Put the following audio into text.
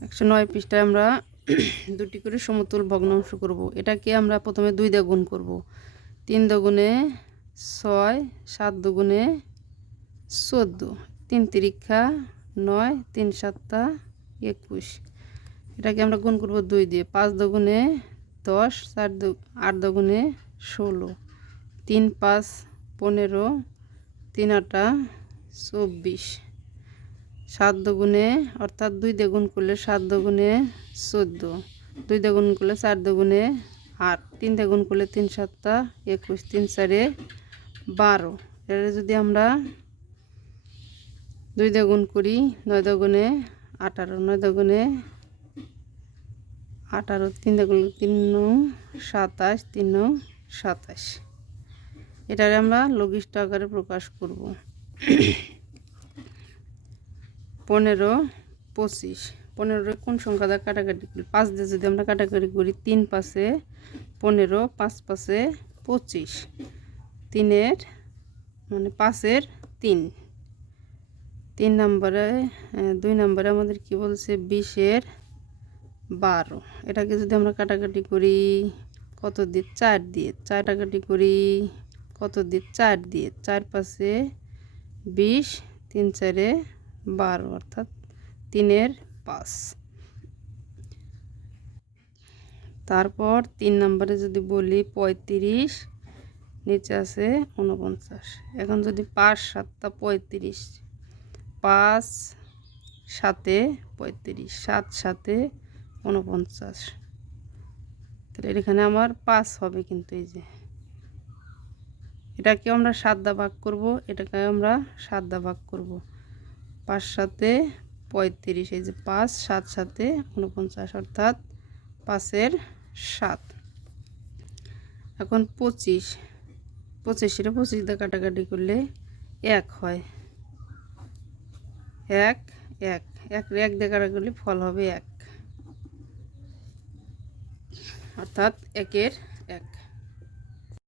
109 পৃষ্ঠায় আমরা দুটি করে সমতুল ভগ্নাংশ করব। এটাকে আমরা প্রথমে 2 দিয়ে গুণ করব। 3 দুগুণে 6, 7 দুগুণে 14, 3 তিরিক্ষা 9, 3 সাতটা 21। এটাকে আমরা গুণ করব 2 দিয়ে। 5 দুগুণে 10, 8 দুগুণে 16, 3 5 15, 3 আটা 24। 7 দুগুণে অর্থাৎ 2 দিয়ে গুণ করলে 7 দুগুণে 14, 2 দিয়ে গুণ করলে 4 দুগুণে 8, 3 দিয়ে গুণ করলে 3 সাতটা 21, 3 4 12। এর যদি আমরা 2 দিয়ে গুণ করি 9 দুগুণে 18, 9 দুগুণে 18, 3 দিয়ে গুণ 3 9 27, 3 9 27। এটারে আমরা লঘিষ্ঠ আকারে প্রকাশ করব। 15 25। 15 কোন সংখ্যা দ্বারা কাটাকাটি করি? 5 দিয়ে যদি আমরা কাটাকাটি করি 3 5 15, 5 5 25, 3 মানে 5 3। 3 নম্বরে 2 নম্বরে আমাদের কি বলছে 20 12। এটাকে যদি আমরা কাটাকাটি করি কত দিয়ে? 4 দিয়ে। 4 কাটাকাটি করি কত দিয়ে? 4 দিয়ে। 4 5 20, 3 4 12 অর্থাৎ 3 5। তারপর 3 নম্বরে যদি বলি 35, নিচে আছে 49। এখন যদি 5 7 35, 5 7 35, 7 7 49। তাহলে এখানে আমার 5 হবে, কিন্তু এই যে এটাকে আমরা 7 দ্বারা ভাগ করব, এটাকে আমরা 7 দ্বারা ভাগ করব। 5 7 35, এই যে 5 7 7 49 অর্থাৎ 5 7। এখন 25, 25 দিয়ে কাটাকাটি করলে 1 হয়। 1 1 1 দিয়ে কাটাকাটি করলে ফল হবে 1 অর্থাৎ 1 1।